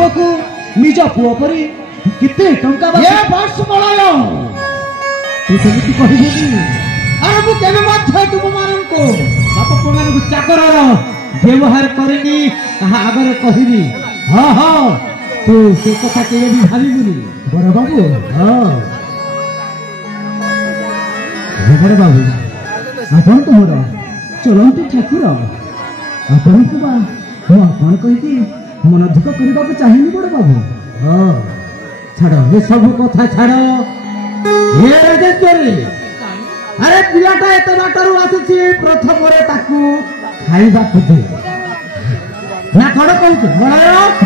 पुओ को निज पुओ परी किते टंका ये बस मलय तू सेमिति कहिबेनी अरे मु केने मत तुम मानन को बाप मान को चाकर व्यवहार करनी कहा आगे कहबी हाँ हाँ तू से कथा के भी भाविबुनी बड़ बाबू हाँ बड़ बाबू आपण तो मोर चलंती ठाकुर आपण को बा हम आपण कहि मन दुख करबा को चाहिनी बड़ बाबू हाँ छाड़ ये सब कथा छाड़ ये राजेश्वरी अरे पिलाटा एते बाटरू आसी प्रथम रे ताकू खाइबा को दे ना कण कहू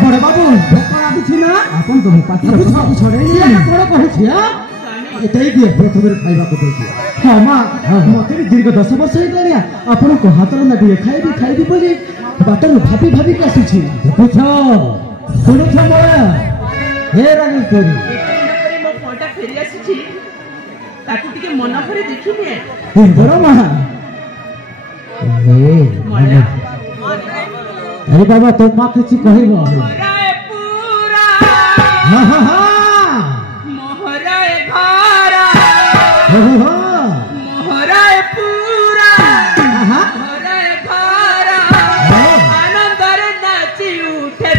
बड़ बाबू भोक लागुछि ना आपन तो पात्र सब छड़े ना कण कहू हां एतई दिए प्रथम रे खाइबा को दे हां मां मते भी दीर्घ 10 वर्ष हे गलिया आपन को हातर ना दिए खाइबी बोली बाटर भाभी भाभी के आसी देखुछ सुनु छ मोरा हे राजेश्वरी मो फोटा फेरी आसी ताकू टिके मन भरे देखिने बड़ महा अरे बाबा तो माँ किसी कहबो मोहराए पूरा हाँ हाँ हाँ मोहराए घरा मोहराए पूरा मोहराए घरा आनंदरे नाची उठे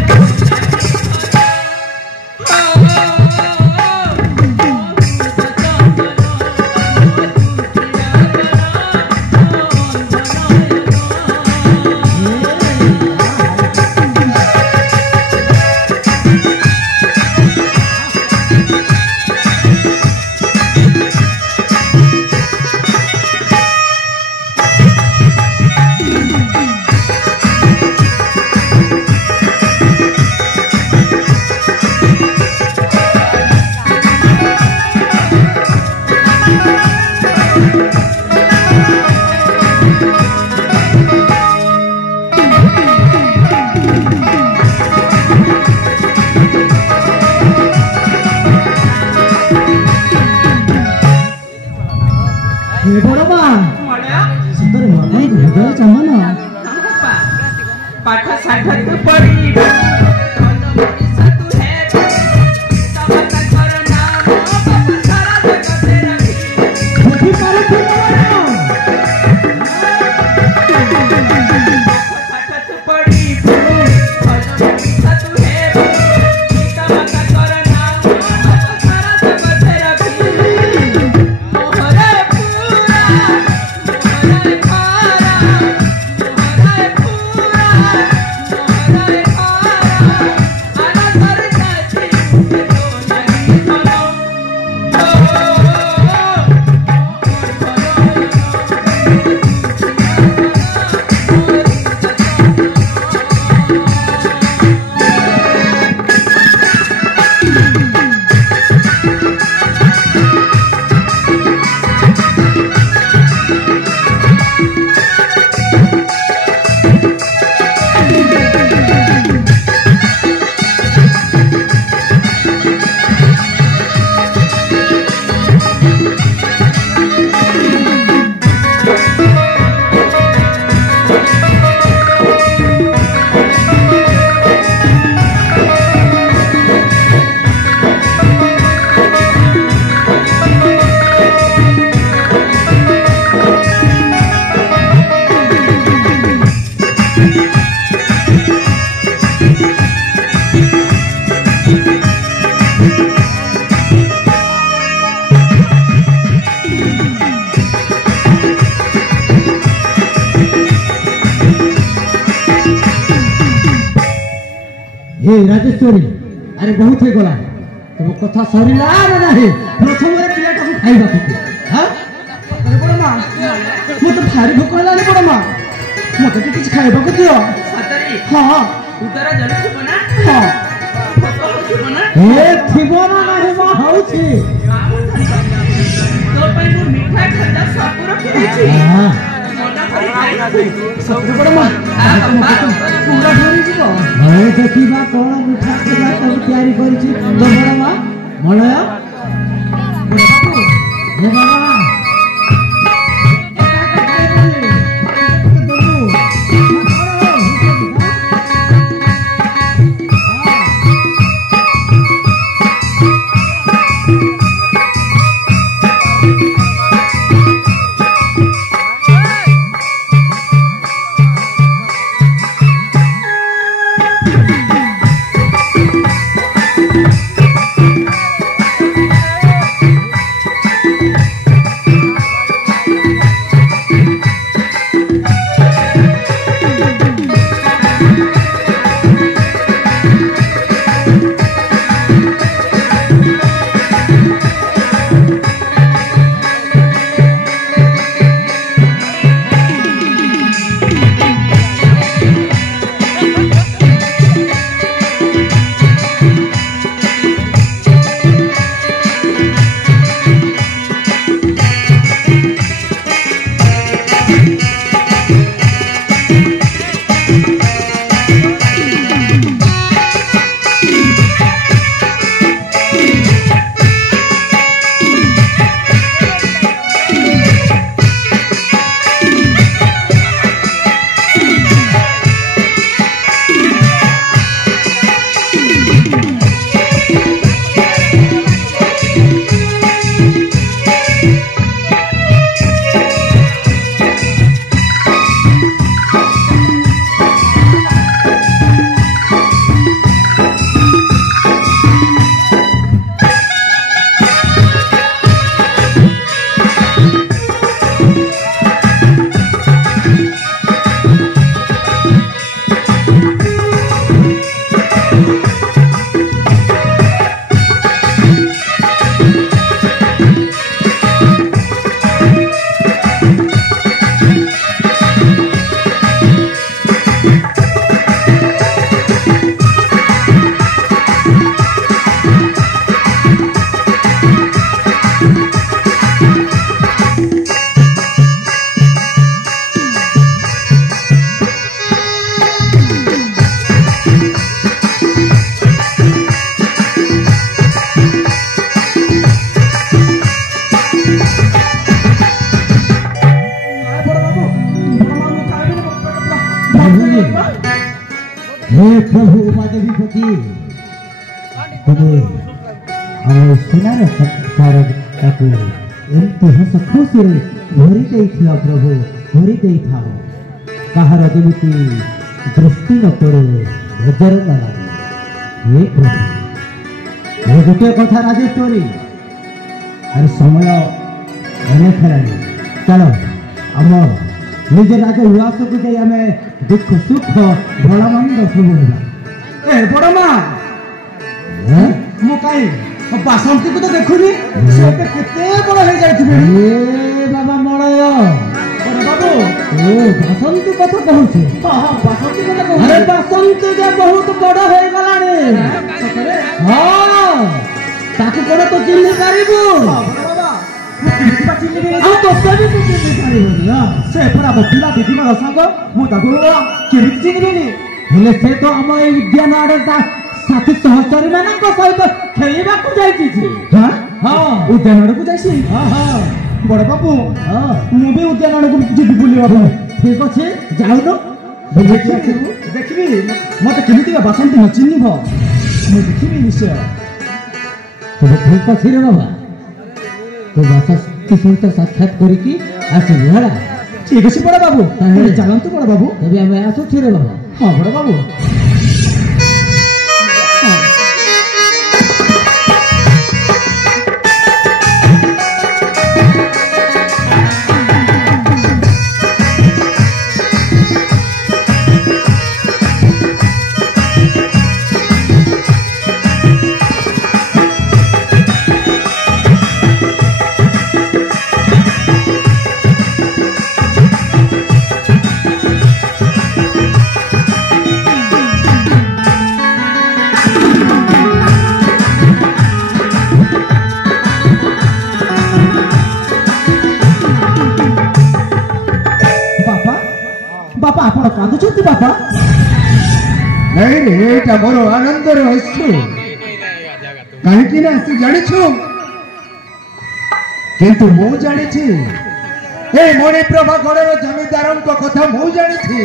पाठ साठ पड़ी राजेश्वरी अरे बहुत हो गला तुम कथा सरीला ना नहीं प्रथम रे पिलाटा को खाइबा को हां अरे बड़ मां मो तो भारी भूख लागले बड़ मां मते तो कुछ खाइबा को दियो सतरी हां उतरा जले छिबो ना हां फटो छिबो ना ए छिबो ना नहीं मां होउछि तो पई मो मिठा खड्डा सब रखि छी हां मोटा भरी खाइ सब बड़ मां पूरा भरी जीवो हे देखिबा कोन मिठा खड्डा सब तैयारी करिछि तो बड़ मां मलय हे बाबा हे प्रभु उमादेवीपति तुम्हें और सुनार सरकारକୁ ଏମିତି ହସ ଖୁସିରେ ଭରି ଦେଇଥିବ ପ୍ରଭୁ, ଭରି ଦେଇଥାଅ। କାହାର ଯେମିତି ଦୃଷ୍ଟି ନ ପଡ଼େ, ନଜର ନ ଲାଗେ। ହେ ପ୍ରଭୁ, ଏ ଗୋଟିଏ କଥା ରାଜେଶ୍ୱରୀ, ଆରେ ସମୟ ଅନେକ ହେଲାଣି। ଚାଲ ଆମ ନିଜ ରାଜ ଉଲ୍ଲାସକୁ ଯାଇ ଆମେ ଦୁଃଖ ସୁଖ ଭଲ ମନ୍ଦ ସବୁ ହେବା। ଏ ବଡ଼ ମା, ମୁଁ କାହିଁ ବାସନ୍ତୀକୁ ତ ଦେଖୁନି, ସେ ଏବେ କେତେ ବଡ଼ ହେଇଯାଇଥିବେ। ଏ ବାବା ମଳୟ, ବାବୁ ଓ ବାସନ୍ତୀ କଥା କହୁଛୁ? ବାସନ୍ତୀ କଥା ଆରେ ବାସନ୍ତୀ ଯେ ବହୁତ ବଡ଼ ହେଇଗଲାଣି। ହଁ, ତାକୁ କଣ ତୁ ଚିହ୍ନି ପାରିବୁ? ସେ ପରା ମୋ ପିଲା ଦିଦିଙ୍କର ସାଙ୍ଗ, ମୁଁ ତାକୁ କେମିତି ଚିହ୍ନିବିନି? ହେଲେ ସେ ତ ଆମ ଏଇ ଉଦ୍ୟାନ ଆଡେ ତା ସାଥୀ ସହଚରୀ ମାନଙ୍କ ସହିତ ଖେଳିବାକୁ ଯାଇଛି। ଉଦ୍ୟାନ ଆଡ଼କୁ ଯାଇଛି। ବଡ଼ ବାବୁ, ମୁଁ ବି ଉଦ୍ୟାନ ଆଡ଼କୁ ଯିବି ବୁଲିବା ପାଇଁ। ଠିକ ଅଛି, ଯାଉନ ଦେଖିବି। ମତେ କେମିତି ବାସନ୍ତୀ ନ ଚିହ୍ନିବ? ମୁଁ ଦେଖିବି ନିଶ୍ଚୟ। ତେବେ ଠିକ ଅଛି ରେ ବାବା, ତୁ ବାସନ୍ତୀ ସହିତ ସାକ୍ଷାତ କରିକି ଆସିବୁ ହେଲା। ଠିକ ଅଛି ବଡ଼ ବାବୁ, ତାହେଲେ ଚାଲନ୍ତୁ ବଡ଼ ବାବୁ। ତେବେ ଆମେ ଆସୁଛୁ ରେ ବାବା। ହଁ ବଡ଼ ବାବୁ। ବାପା ଆପଣ କାନ୍ଦୁଛନ୍ତି ବାପା? ନାଇଁ ରେ, ଏଇଟା ମୋର ଆନନ୍ଦର ଅଶ୍ରୁ। କାହିଁକି ନା ତୁ ଜାଣିଛୁ, କିନ୍ତୁ ମୁଁ ଜାଣିଛି ଏ ମଣିପ୍ରଭା ଗଡ଼ର ଜମିଦାରଙ୍କ କଥା ମୁଁ ଜାଣିଛି।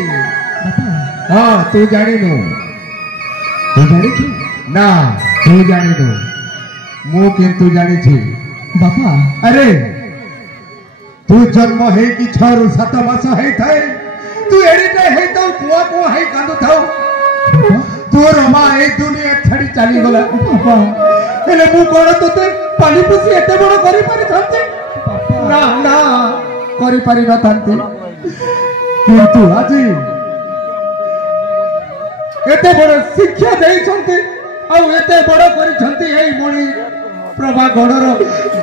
ହଁ, ତୁ ଜାଣିନୁ? ତୁ ଜାଣିଛୁ? ନା, ତୁ ଜାଣିନୁ। ମୁଁ କିନ୍ତୁ ଜାଣିଛି ବାପା ଆରେ ତୁ ଜନ୍ମ ହେଇକି 6 ରୁ 7 ମାସ ହେଇଥାଏ ତୁ ଏଡ଼ିଟେ ହେଇଥାଉ କୁଆ କୁଆ ହେଇ କାନ୍ଦୁଥାଉ ତୋର ମା ଏଇ ଦୁନିଆ ଛାଡ଼ି ଚାଲିଗଲା ବାପା ହେଲେ ମୁଁ କଣ ତୋତେ ପାଲି ପୋଷି ଏତେ ବଡ କରିପାରିଥାନ୍ତି ନା ନା କରିପାରିନଥାନ୍ତି କିନ୍ତୁ ଆଜି ଏତେ ବଡ ଶିକ୍ଷା ଦେଇଛନ୍ତି ଆଉ ଏତେ ବଡ କରିଛନ୍ତି ଏଇ ମଣି ପ୍ରଭାଗଡ଼ର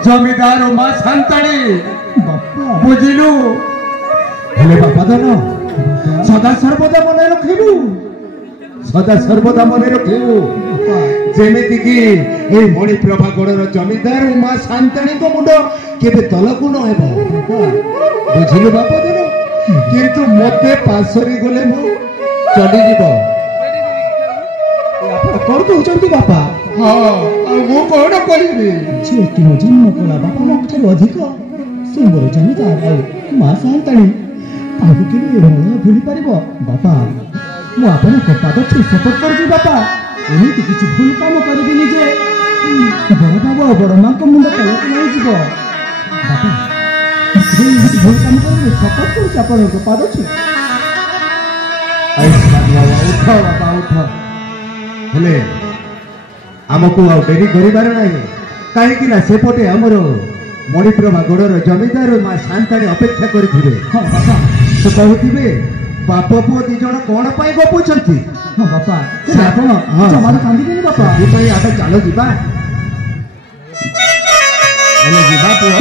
ଜମିଦାର ମା ସାନ୍ତାଣୀ ବାପା ବୁଝିଲୁ ହେଲେ ବାପା ଧନ ସଦା ସର୍ବଦା ମନେ ରଖିବୁ ସଦା ସର୍ବଦା ମନେ ରଖିବୁ ଯେମିତିକି ଏଇ ମଣି ପ୍ରଭାଗଡ଼ର ଜମିଦାର ମା ସାନ୍ତାଣୀଙ୍କ ମୁଣ୍ଡ କେବେ ତଳକୁ ନ ହେବ ବୁଝିଲୁ ବାପା ଧନ କିନ୍ତୁ ମତେ ପାଶରି ଗଲେ ମୁଁ ଚଳିଯିବ ଆପଣ କଣ କହୁଛନ୍ତି ବାପା ହଁ ଆଉ ମୁଁ କଣ କରିବି ଝିଅ କି ଜନ୍ମ କଲା ବାପା ମାଙ୍କ ଠାରୁ ଅଧିକ ସୁନ୍ଦର ଜମିଦାର ଆଉ ମା ସାନ୍ତାଣୀ ତାଙ୍କୁ କେବେ ମନ ଭୁଲି ପାରିବ ବାପା ମୁଁ ଆପଣଙ୍କ ପାଦ ଛୁଇଁ ଶପଥ କରୁଛି ବାପା ଏମିତି କିଛି ଭୁଲ କାମ କରିବିନି ଯେ ବଡ଼ ବାବୁ ଆଉ ବଡ଼ ମାଙ୍କ ମୁଣ୍ଡ ତଳକୁ ନେଇଯିବ ବାପା ଏମିତି ଭୁଲ କାମ କରିବି ଶପଥ କରୁଛି ଆପଣଙ୍କ ପାଦ ଛୁଇଁ ଉଠ ବାପା ଉଠ ହେଲେ ଆମକୁ ଆଉ ଡେରି କରିବାର ନାହିଁ କାହିଁକି ନା ସେପଟେ ଆମର ମଣିପ୍ରଭାଗଡ଼ର ଜମିଦାର ମା ସାନ୍ତାଣୀ ଅପେକ୍ଷା କରିଥିବେ ହଁ ବାପା ସେ କହୁଥିବେ ବାପ ପୁଅ 2 ଜଣ କଣ ପାଇଁ ଗପୁଛନ୍ତି ହଁ ବାପା ଆପଣ ଜମାରୁ କାନ୍ଦିବେନି ବାପା ସେଥିପାଇଁ ଆମେ ଚାଲ ଯିବା ହେଲେ ଯିବା ପୁଅ